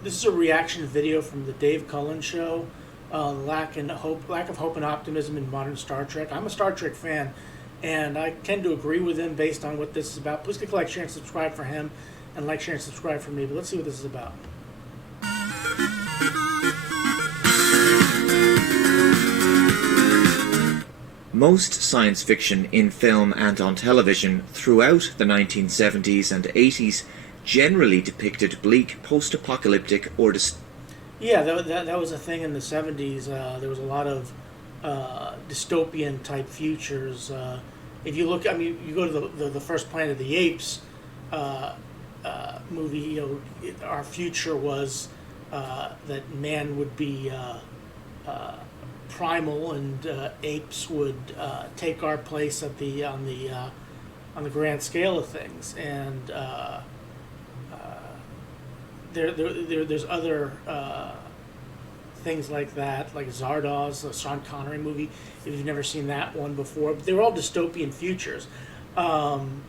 This is a reaction video from the Dave Cullen show. Lack of hope and optimism in modern Star Trek. I'm a Star Trek fan, and I tend to agree with him based on what this is about. Please click like, share, and subscribe for him, and like, share, and subscribe for me. But let's see what this is about. Most science fiction in film and on television throughout the 1970s and 80s generally depicted bleak post-apocalyptic or Yeah, that was a thing in the 70s. There was a lot of dystopian type futures. If you look, I mean, you go to the first Planet of the Apes movie. Our future was that man would be primal, and apes would take our place at on the grand scale of things. And there's other things like that, like Zardoz, the Sean Connery movie. If you've never seen that one before, but they were all dystopian futures.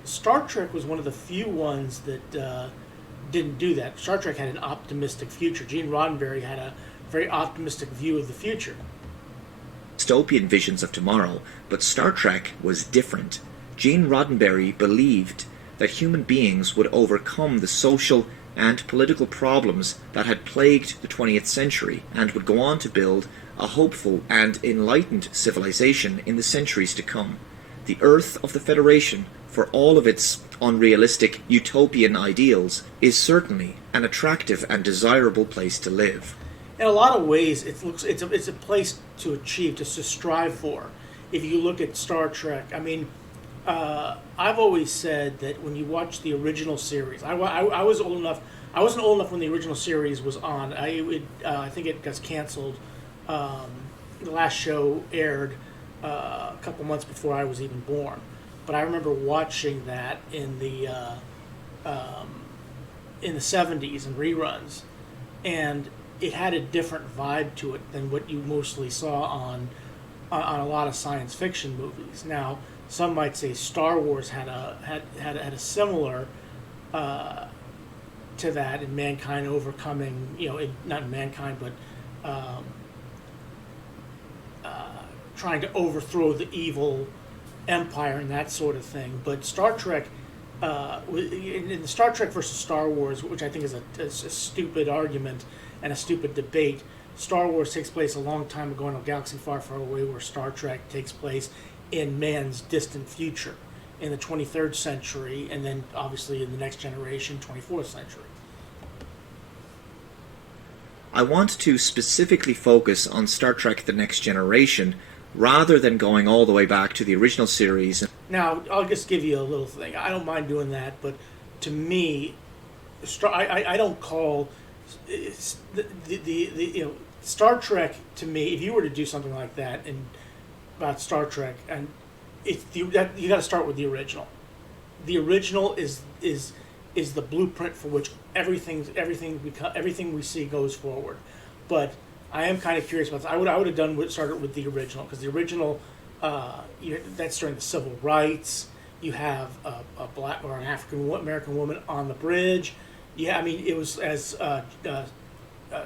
Star Trek was one of the few ones that didn't do that. Star Trek had an optimistic future. Gene Roddenberry had a very optimistic view of the future. Dystopian visions of tomorrow, but Star Trek was different. Gene Roddenberry believed that human beings would overcome the social and political problems that had plagued the 20th century and would go on to build a hopeful and enlightened civilization in the centuries to come. The Earth of the Federation, for all of its unrealistic utopian ideals, is certainly an attractive and desirable place to live. In a lot of ways, it's a place to achieve, to strive for. If you look at Star Trek, I mean, I've always said that when you watch the original series, I was old enough. I wasn't old enough when the original series was on. I think it got canceled. The last show aired a couple months before I was even born. But I remember watching that in the 70s and reruns, and it had a different vibe to it than what you mostly saw on a lot of science fiction movies. Now, some might say Star Wars had a similar to that, in mankind overcoming, not mankind, but trying to overthrow the evil empire and that sort of thing. But Star Trek, in the Star Trek versus Star Wars, which I think is a stupid argument and a stupid debate, Star Wars takes place a long time ago in a galaxy far, far away, where Star Trek takes place in man's distant future, in the 23rd century, and then obviously in the next generation, 24th century. I want to specifically focus on Star Trek The Next Generation, rather than going all the way back to the original series. Now, I'll just give you a little thing. I don't mind doing that, but to me, I don't call Star Trek, to me, if you were to do something like that about Star Trek, and you got to start with the original. The original is the blueprint for which everything we see goes forward. But I am kind of curious about this. I would have started with the original, because the original, that's during the civil rights. You have a black or an African American woman on the bridge. Yeah, I mean, it was, as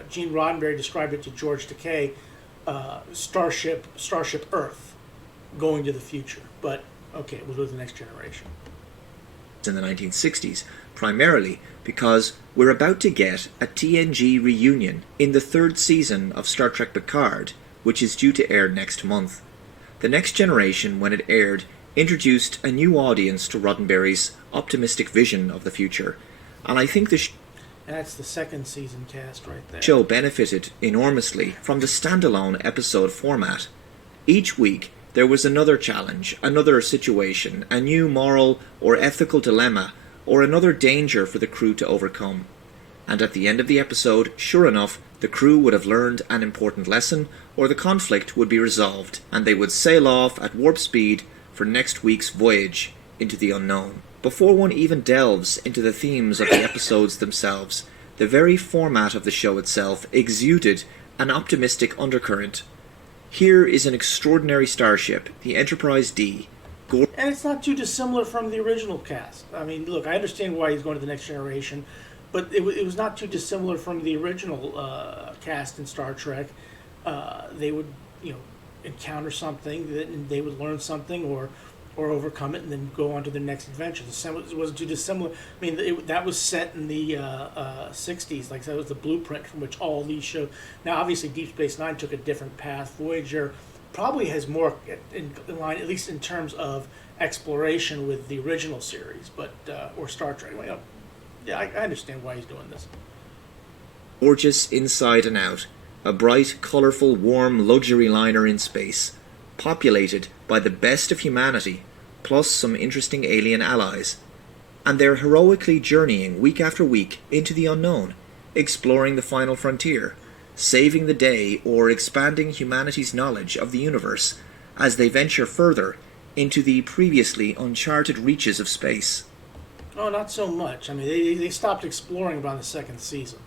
Gene Roddenberry described it to George Takei, Starship Earth going to the future. But okay, we'll do The Next Generation. In the 1960s, primarily because we're about to get a TNG reunion in the third season of Star Trek Picard, which is due to air next month. The Next Generation, when it aired, introduced a new audience to Roddenberry's optimistic vision of the future, and I think and that's the second season cast right there. Show benefited enormously from the standalone episode format. Each week, there was another challenge, another situation, a new moral or ethical dilemma, or another danger for the crew to overcome. And at the end of the episode, sure enough, the crew would have learned an important lesson, or the conflict would be resolved, and they would sail off at warp speed for next week's voyage into the unknown. Before one even delves into the themes of the episodes themselves, the very format of the show itself exuded an optimistic undercurrent. Here is an extraordinary starship, the Enterprise D. And it's not too dissimilar from the original cast. I mean, look, I understand why he's going to The Next Generation, but it was not too dissimilar from the original cast in Star Trek. They would, encounter something and they would learn something or overcome it and then go on to their next adventure. It wasn't too dissimilar. I mean, that was set in the 60s. Like that was the blueprint from which all these shows. Now, obviously, Deep Space Nine took a different path. Voyager probably has more in line, at least in terms of exploration, with the original series, but or Star Trek. Well, yeah, I understand why he's doing this. Gorgeous inside and out, a bright, colourful, warm luxury liner in space, populated by the best of humanity, plus some interesting alien allies. And they're heroically journeying week after week into the unknown, exploring the final frontier, saving the day or expanding humanity's knowledge of the universe as they venture further into the previously uncharted reaches of space. Oh, not so much. I mean, they stopped exploring around the second season.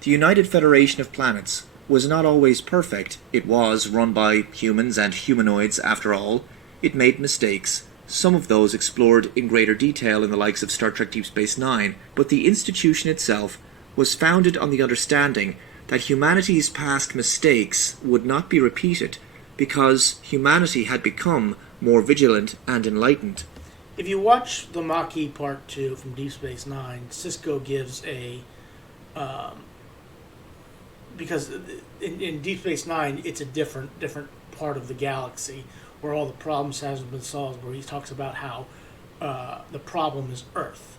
The United Federation of Planets was not always perfect. It was run by humans and humanoids, after all. It made mistakes, some of those explored in greater detail in the likes of Star Trek Deep Space Nine, but the institution itself was founded on the understanding that humanity's past mistakes would not be repeated because humanity had become more vigilant and enlightened. If you watch the Maquis Part 2 from Deep Space Nine, Sisko gives a... because in Deep Space Nine, it's a different part of the galaxy where all the problems haven't been solved, where he talks about how the problem is Earth.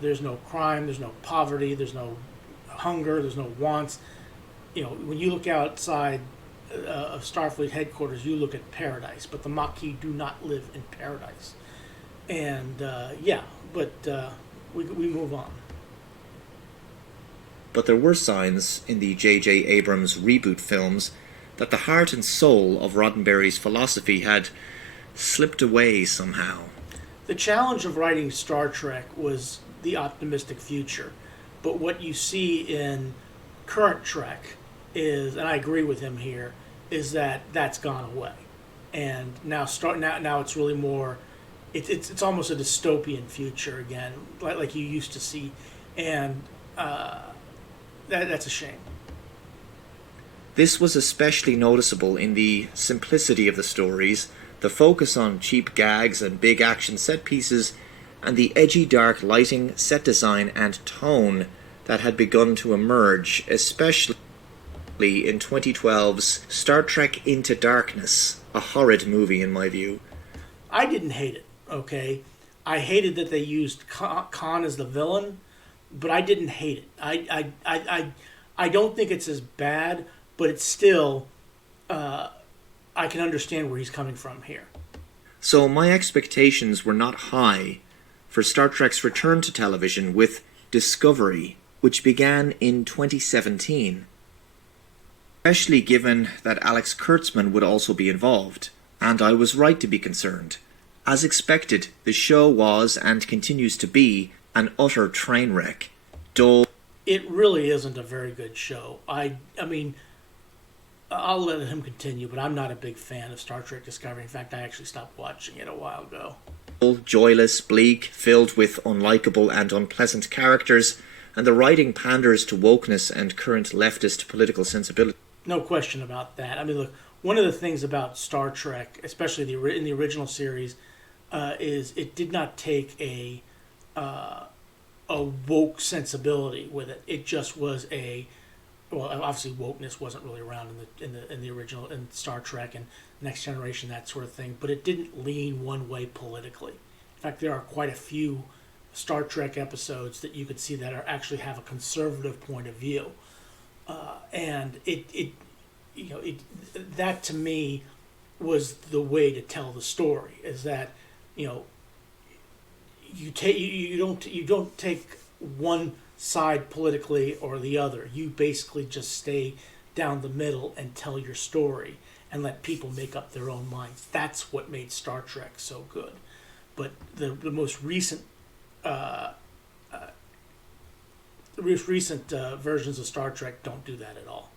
There's no crime, there's no poverty, there's no hunger, there's no wants. When you look outside of Starfleet headquarters, you look at paradise, but the Maquis do not live in paradise. And we move on. But there were signs in the J.J. Abrams reboot films that the heart and soul of Roddenberry's philosophy had slipped away somehow. The challenge of writing Star Trek was the optimistic future. But what you see in current Trek is, and I agree with him here, is that that's gone away. And now it's really more, it's almost a dystopian future again, like you used to see. And that's a shame. This was especially noticeable in the simplicity of the stories, the focus on cheap gags and big action set pieces, and the edgy dark lighting, set design, and tone that had begun to emerge, especially in 2012's Star Trek Into Darkness, a horrid movie in my view. I didn't hate it, okay? I hated that they used Khan as the villain, but I didn't hate it. I don't think it's as bad, but it's still, I can understand where he's coming from here. So my expectations were not high for Star Trek's return to television with Discovery, which began in 2017. Especially given that Alex Kurtzman would also be involved, and I was right to be concerned. As expected, the show was, and continues to be, an utter train wreck. Dull. It really isn't a very good show. I mean, I'll let him continue, but I'm not a big fan of Star Trek Discovery. In fact, I actually stopped watching it a while ago. Joyless, bleak, filled with unlikable and unpleasant characters, and the writing panders to wokeness and current leftist political sensibility. No question about that. I mean, look, one of the things about Star Trek, especially in the original series, is it did not take a woke sensibility with it. It just was obviously wokeness wasn't really around in the original in Star Trek and Next Generation, that sort of thing, but it didn't lean one way politically. In fact, there are quite a few Star Trek episodes that you could see that actually have a conservative point of view, and that to me was the way to tell the story. Is that you don't take one side politically or the other. You basically just stay down the middle and tell your story and let people make up their own minds. That's what made Star Trek so good. But the most recent versions of Star Trek don't do that at all.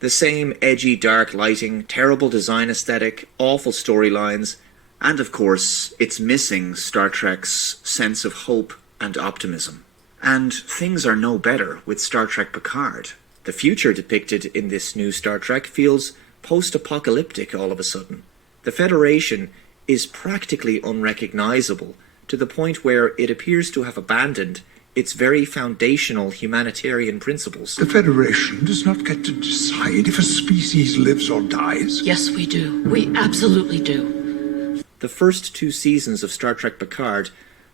The same edgy, dark lighting, terrible design aesthetic, awful storylines, and of course, it's missing Star Trek's sense of hope and optimism. And things are no better with Star Trek Picard. The future depicted in this new Star Trek feels post-apocalyptic all of a sudden. The Federation is practically unrecognizable, to the point where it appears to have abandoned its very foundational humanitarian principles. The Federation does not get to decide if a species lives or dies. Yes, we do. We absolutely do. The first 2 seasons of Star Trek Picard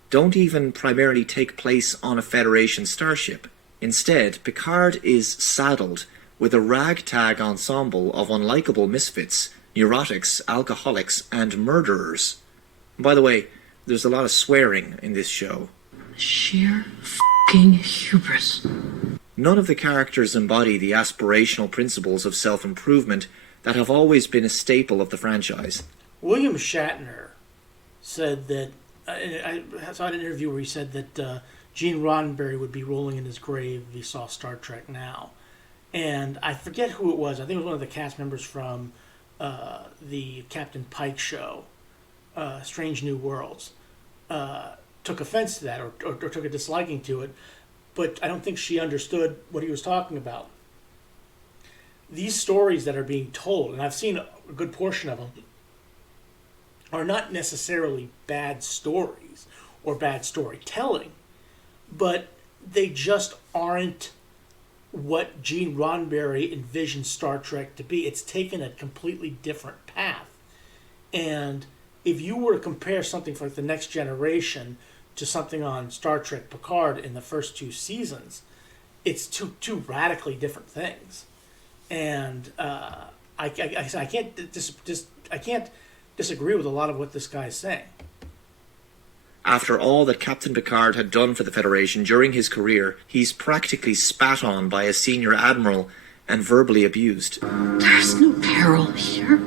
don't even primarily take place on a Federation starship. Instead, Picard is saddled with a ragtag ensemble of unlikable misfits, neurotics, alcoholics, and murderers. By the way, there's a lot of swearing in this show. Sheer f***ing hubris. None of the characters embody the aspirational principles of self-improvement that have always been a staple of the franchise. William Shatner said that, I saw an interview where he said that Gene Roddenberry would be rolling in his grave if he saw Star Trek now. And I forget who it was. I think it was one of the cast members from the Captain Pike show, Strange New Worlds, took offense to that or took a disliking to it. But I don't think she understood what he was talking about. These stories that are being told, and I've seen a good portion of them, are not necessarily bad stories or bad storytelling, but they just aren't what Gene Roddenberry envisioned Star Trek to be. It's taken a completely different path. And if you were to compare something like The Next Generation to something on Star Trek Picard in the first 2 seasons, it's two radically different things. And I can't disagree with a lot of what this guy's saying. After all that Captain Picard had done for the Federation during his career, he's practically spat on by a senior admiral and verbally abused. There's no peril here.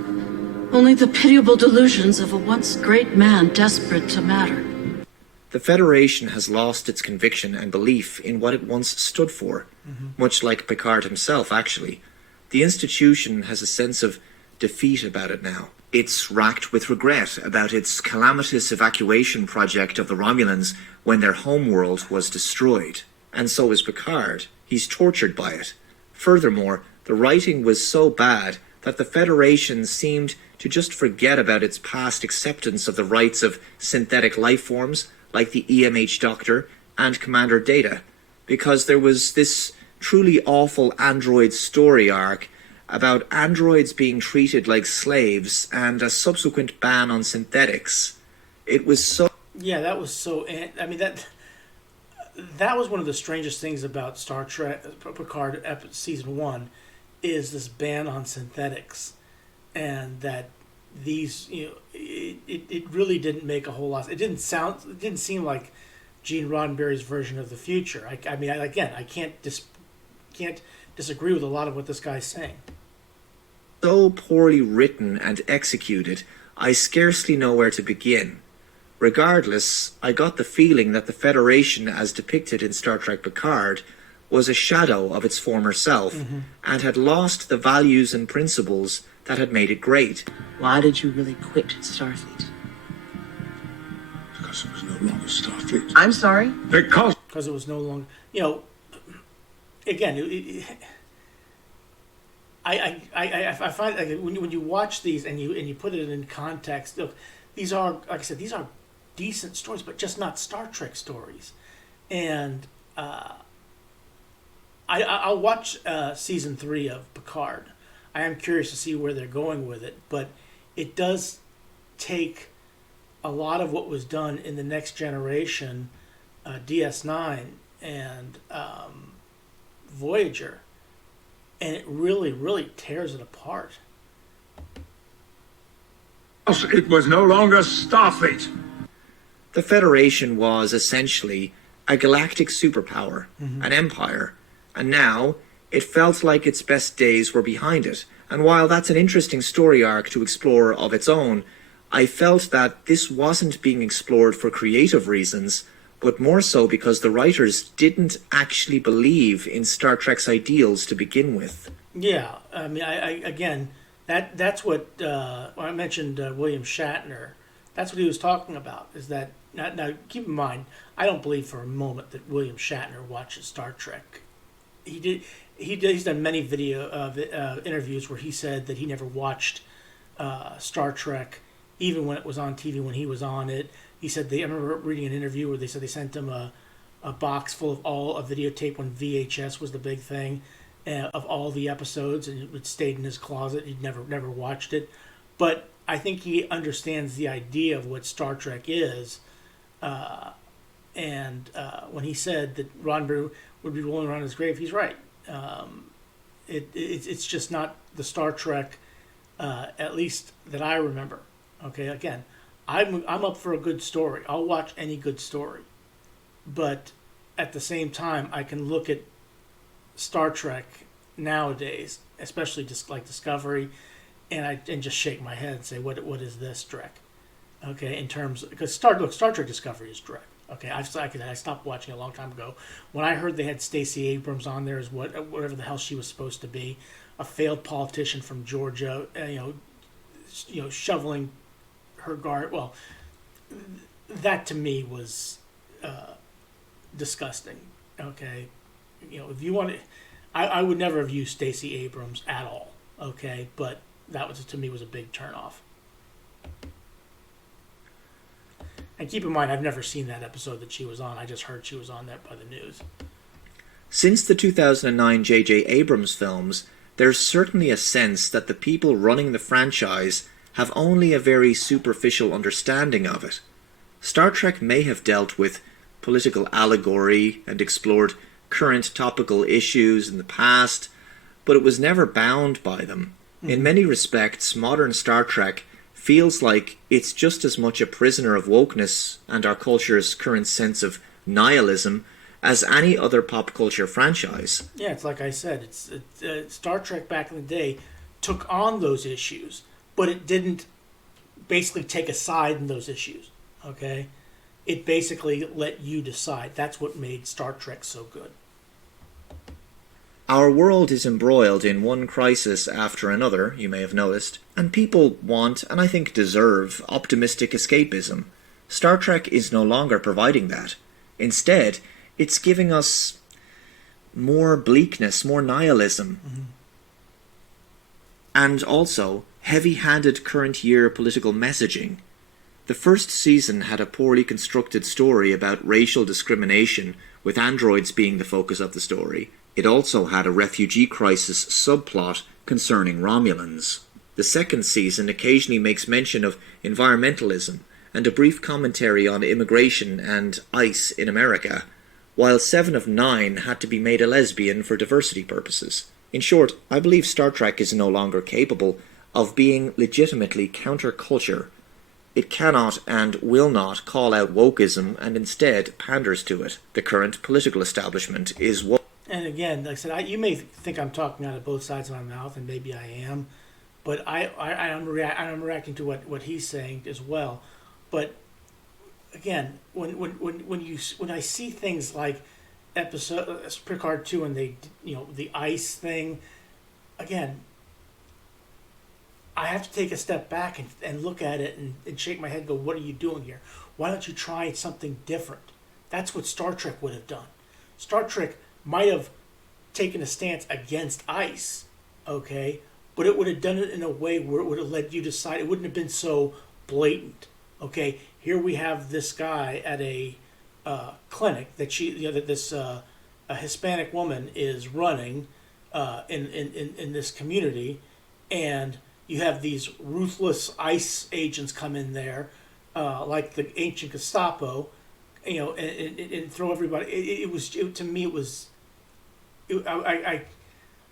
Only the pitiable delusions of a once great man desperate to matter. The Federation has lost its conviction and belief in what it once stood for, much like Picard himself, actually. The institution has a sense of defeat about it now. It's racked with regret about its calamitous evacuation project of the Romulans when their homeworld was destroyed. And so is Picard. He's tortured by it. Furthermore, the writing was so bad that the Federation seemed to just forget about its past acceptance of the rights of synthetic life forms like the EMH Doctor and Commander Data, because there was this truly awful android story arc about androids being treated like slaves and a subsequent ban on synthetics. It was so... Yeah, that was so... I mean, that was one of the strangest things about Star Trek Picard Season 1 is this ban on synthetics. And that these, it really didn't make a whole lot... It didn't seem like Gene Roddenberry's version of the future. I can't disagree with a lot of what this guy's saying. So poorly written and executed, I scarcely know where to begin. Regardless, I got the feeling that the Federation as depicted in Star Trek Picard was a shadow of its former self, and had lost the values and principles that had made it great. Why did you really quit Starfleet? Because it was no longer Starfleet. I'm sorry? Because it was no longer... again... I find like when you watch these and you put it in context, look, these are, like I said, these are decent stories, but just not Star Trek stories. And I'll watch season 3 of Picard. I am curious to see where they're going with it, but it does take a lot of what was done in the Next Generation, DS9 and Voyager. And it really, really tears it apart. it was no longer Starfleet. The Federation was essentially a galactic superpower, an empire, and now it felt like its best days were behind it. And while that's an interesting story arc to explore of its own, I felt that this wasn't being explored for creative reasons, but more so because the writers didn't actually believe in Star Trek's ideals to begin with. Yeah, I mean, that's what I mentioned. William Shatner That's what he was talking about. Is that now? Keep in mind, I don't believe for a moment that William Shatner watches Star Trek. He did. He's done many video interviews where he said that he never watched Star Trek, even when it was on TV. When he was on it, he said I remember reading an interview where they said they sent him a box full of all a videotape when VHS was the big thing, of all the episodes, and it stayed in his closet. He'd never watched it, but I think he understands the idea of what Star Trek is, and when he said that Roddenberry would be rolling around his grave, he's right. It's just not the Star Trek, at least that I remember. Okay, again, I'm up for a good story. I'll watch any good story, but at the same time, I can look at Star Trek nowadays, especially just like Discovery, and just shake my head and say, what is this Trek? Okay, in terms because Star Trek Discovery is Trek. Okay, I stopped watching it a long time ago. When I heard they had Stacey Abrams on there as whatever the hell she was supposed to be, a failed politician from Georgia, shoveling her guard. Well, that to me was disgusting. Okay, if you want to, I would never have used Stacey Abrams at all. Okay, but that was to me was a big turnoff. And keep in mind, I've never seen that episode that she was on. I just heard she was on that by the news. Since the 2009 J.J. Abrams films, there's certainly a sense that the people running the franchise have only a very superficial understanding of it. Star Trek may have dealt with political allegory and explored current topical issues in the past, but it was never bound by them. Mm-hmm. In many respects, modern Star Trek feels like it's just as much a prisoner of wokeness and our culture's current sense of nihilism as any other pop culture franchise. Yeah, it's like I said, Star Trek back in the day took on those issues, but it didn't basically take a side in those issues, okay? It basically let you decide. That's what made Star Trek so good. Our world is embroiled in one crisis after another, you may have noticed, and people want, and I think deserve, optimistic escapism. Star Trek is no longer providing that. Instead, it's giving us more bleakness, more nihilism. Mm-hmm. And also, heavy-handed current-year political messaging. The first season had a poorly constructed story about racial discrimination, with androids being the focus of the story. It also had a refugee crisis subplot concerning Romulans. The second season occasionally makes mention of environmentalism and a brief commentary on immigration and ICE in America, while 7 of 9 had to be made a lesbian for diversity purposes. In short, I believe Star Trek is no longer capable of being legitimately counterculture. It cannot and will not call out wokeism and instead panders to it. The current political establishment is woke. And again, like I said, you may think I'm talking out of both sides of my mouth, and maybe I am, but I'm reacting to what he's saying as well. But again, when I see things like episode Picard 2 and the ice thing, again, I have to take a step back and look at it and shake my head and go, what are you doing here? Why don't you try something different? That's what Star Trek would have done. Star Trek might have taken a stance against ICE, okay, but it would have done it in a way where it would have let you decide. It wouldn't have been so blatant, okay. Here we have this guy at a clinic that a Hispanic woman is running in this community, and you have these ruthless ICE agents come in there, like the ancient Gestapo, and throw everybody. To me,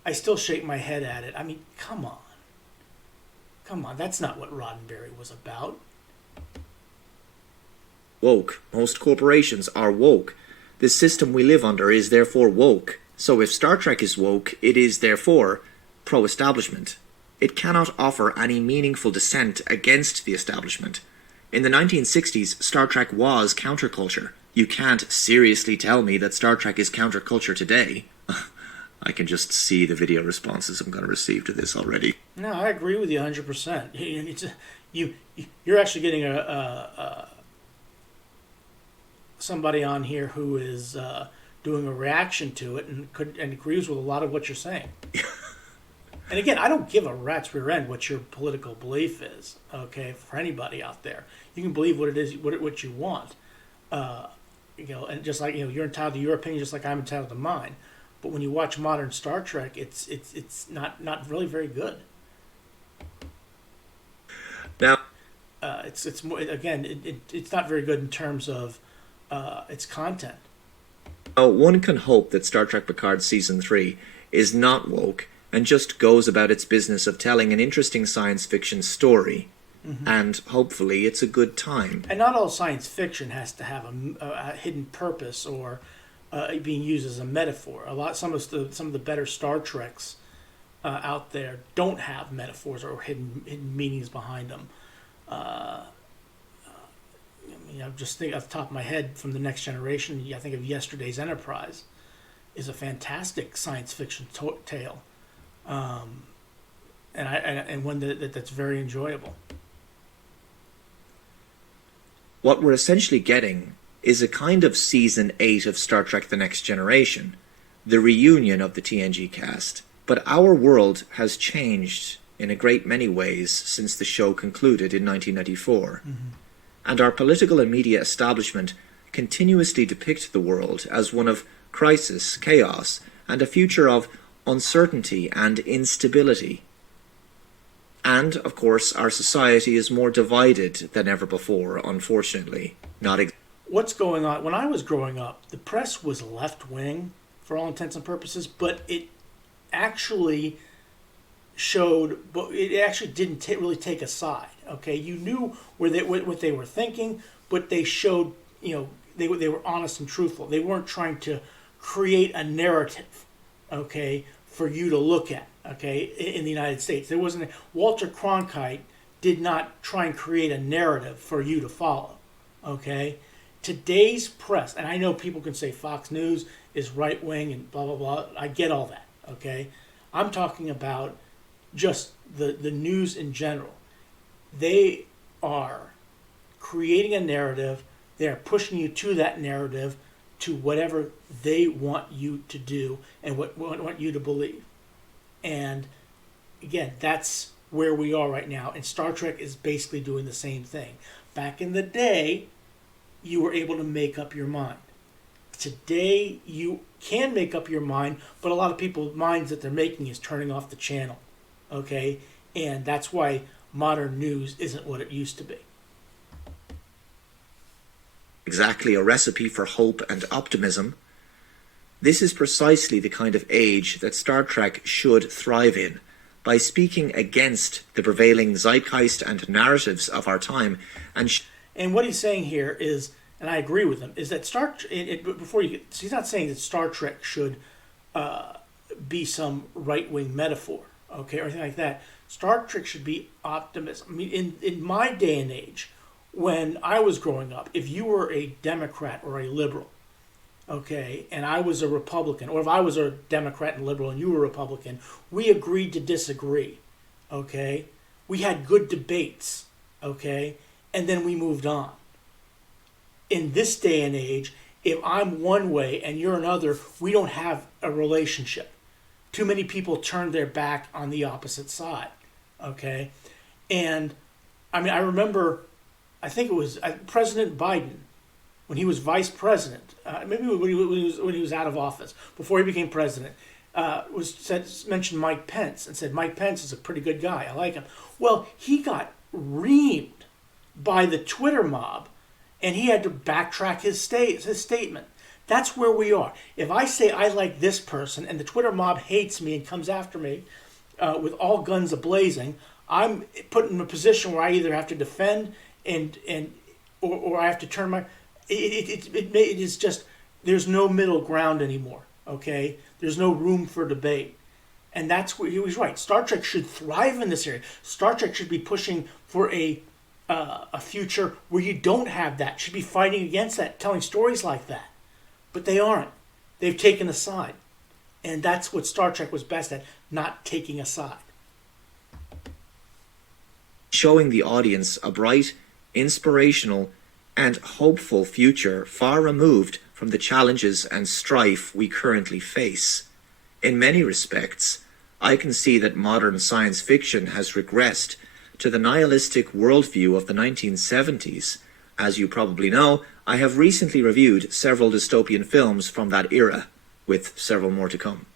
I still shake my head at it. I mean, come on, that's not what Roddenberry was about. Woke. Most corporations are woke. The system we live under is therefore woke. So if Star Trek is woke, it is therefore pro-establishment. It cannot offer any meaningful dissent against the establishment. In the 1960s, Star Trek was counterculture. You can't seriously tell me that Star Trek is counterculture today. I can just see the video responses I'm going to receive to this already. No, I agree with you 100%. you're actually getting a somebody on here who is doing a reaction to it and agrees with a lot of what you're saying. And again, I don't give a rat's rear end what your political belief is. Okay, for anybody out there, you can believe what it is, what you want. And just like you're entitled to your opinion, just like I'm entitled to mine. But when you watch modern Star Trek, it's not really very good. Now, it's more, again, it's not very good in terms of its content. one can hope that Star Trek Picard Season 3 is not woke and just goes about its business of telling an interesting science fiction story. Mm-hmm. And hopefully it's a good time. And not all science fiction has to have a hidden purpose or being used as a metaphor. Some of the better Star Treks out there don't have metaphors or hidden meanings behind them. I just think off the top of my head from the Next Generation, I think of Yesterday's Enterprise is a fantastic science fiction tale, and one that's very enjoyable. What we're essentially getting is a kind of Season 8 of Star Trek The Next Generation, the reunion of the TNG cast. But our world has changed in a great many ways since the show concluded in 1994. Mm-hmm. And our political and media establishment continuously depict the world as one of crisis, chaos, and a future of uncertainty and instability. And, of course, our society is more divided than ever before, unfortunately. What's going on? When I was growing up, the press was left-wing, for all intents and purposes, but it actually didn't really take a side. Okay, you knew what they were thinking, but they showed, they were honest and truthful. They weren't trying to create a narrative, okay, for you to look at. Okay, in the United States, there wasn't. Walter Cronkite did not try and create a narrative for you to follow. Okay, today's press, and I know people can say Fox News is right wing and blah blah blah. I get all that. Okay, I'm talking about just the news in general. They are creating a narrative. They are pushing you to that narrative, to whatever they want you to do and what want you to believe. And again, that's where we are right now. And Star Trek is basically doing the same thing. Back in the day, you were able to make up your mind. Today, you can make up your mind, but a lot of people's minds that they're making is turning off the channel. Okay? And that's why modern news isn't what it used to be. Exactly a recipe for hope and optimism. This is precisely the kind of age that Star Trek should thrive in, by speaking against the prevailing zeitgeist and narratives of our time. And what he's saying here is, and I agree with him, is that he's not saying that Star Trek should be some right-wing metaphor, okay, or anything like that. Star Trek should be optimism. I mean, in my day and age, when I was growing up, if you were a Democrat or a liberal, okay, and I was a Republican, or if I was a Democrat and liberal and you were a Republican, we agreed to disagree, okay? We had good debates, okay? And then we moved on. In this day and age, if I'm one way and you're another, we don't have a relationship. Too many people turn their back on the opposite side, okay? And, I mean, I remember, I think it was President Biden, when he was vice president, maybe when he was out of office, before he became president, mentioned Mike Pence and said, Mike Pence is a pretty good guy. I like him. Well, he got reamed by the Twitter mob, and he had to backtrack his statement. That's where we are. If I say I like this person and the Twitter mob hates me and comes after me with all guns a-blazing, I'm put in a position where I either have to defend or I have to turn my... It is just, there's no middle ground anymore, okay? There's no room for debate. And that's where he was right. Star Trek should thrive in this area. Star Trek should be pushing for a future where you don't have that. Should be fighting against that, telling stories like that. But they aren't. They've taken a side. And that's what Star Trek was best at, not taking a side. showing the audience a bright, inspirational, and hopeful future far removed from the challenges and strife we currently face. In many respects, I can see that modern science fiction has regressed to the nihilistic worldview of the 1970s. As you probably know, I have recently reviewed several dystopian films from that era, with several more to come.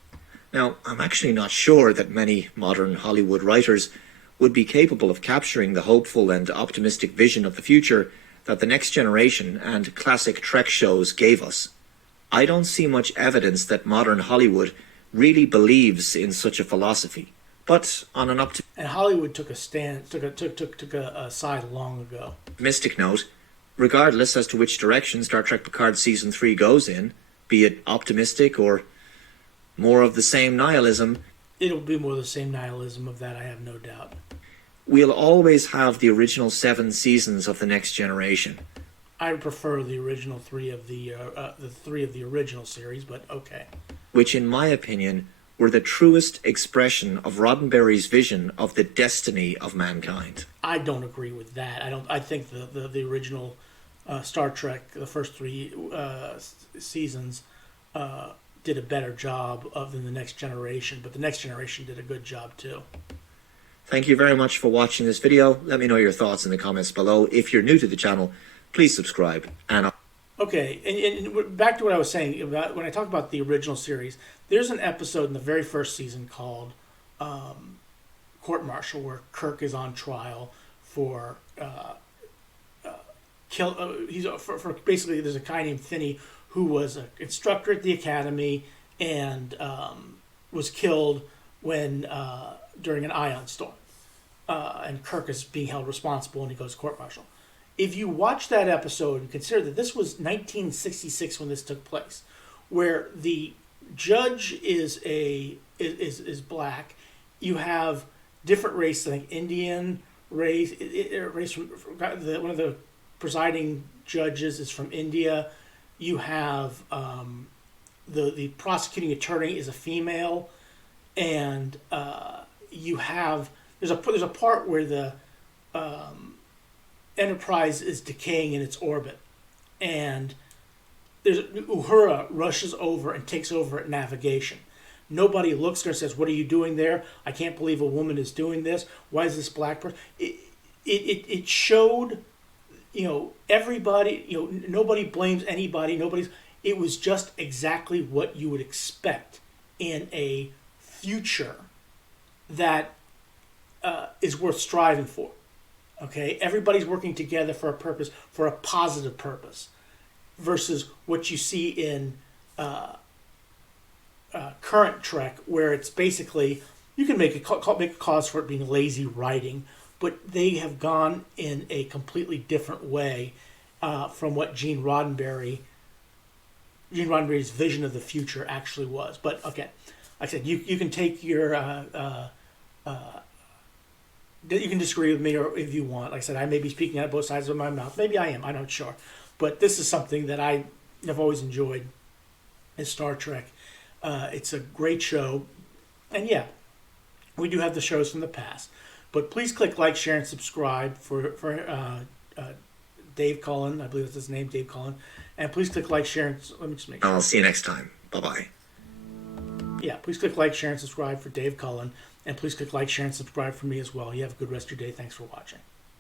Now, I'm actually not sure that many modern Hollywood writers would be capable of capturing the hopeful and optimistic vision of the future that the Next Generation and classic Trek shows gave us. I don't see much evidence that modern Hollywood really believes in such a philosophy. But on an and Hollywood took a stand, took a side long ago. optimistic note, regardless as to which direction Star Trek Picard Season 3 goes in, be it optimistic or more of the same nihilism, It'll be more the same nihilism of that, I have no doubt. we'll always have the original 7 seasons of the Next Generation. I prefer the original three of the original series, but okay. Which in my opinion were the truest expression of Roddenberry's vision of the destiny of mankind. I don't agree with that. I think the original Star Trek, the first 3 seasons, did a better job than the Next Generation, but the Next Generation did a good job too. Thank you very much for watching this video. Let me know your thoughts in the comments below. If you're new to the channel, please subscribe. And Okay, and back to what I was saying about when I talk about the original series. There's an episode in the very first season called Court Martial, where Kirk is on trial for for basically there's a guy named Finney who was an instructor at the academy and was killed when during an ion storm, and Kirk is being held responsible and he goes court martial. If you watch that episode and consider that this was 1966 when this took place, where the judge is black, you have different races. I think Indian race from one of the presiding judges is from India. You have the prosecuting attorney is a female, and you have there's a part where the Enterprise is decaying in its orbit, and there's Uhura rushes over and takes over at navigation. Nobody looks at her and says, "What are you doing there? I can't believe a woman is doing this. Why is this black person?" It showed, everybody, nobody blames anybody. It was just exactly what you would expect in a future that is worth striving for. Okay, everybody's working together for a purpose, for a positive purpose, versus what you see in current Trek, where it's basically you can make a cause for it being lazy writing, but they have gone in a completely different way from what Gene Roddenberry's vision of the future actually was. But okay, like I said, you can take your you can disagree with me or if you want. Like I said, I may be speaking out of both sides of my mouth. Maybe I am. I'm not sure. But this is something that I have always enjoyed is Star Trek. It's a great show. And yeah, we do have the shows from the past. But please click like, share, and subscribe for Dave Cullen. I believe that's his name, Dave Cullen. And please click like, share, and let me just make sure. I'll see you next time. Bye-bye. Yeah, please click like, share, and subscribe for Dave Cullen. And please click like, share, and subscribe for me as well. You have a good rest of your day. Thanks for watching.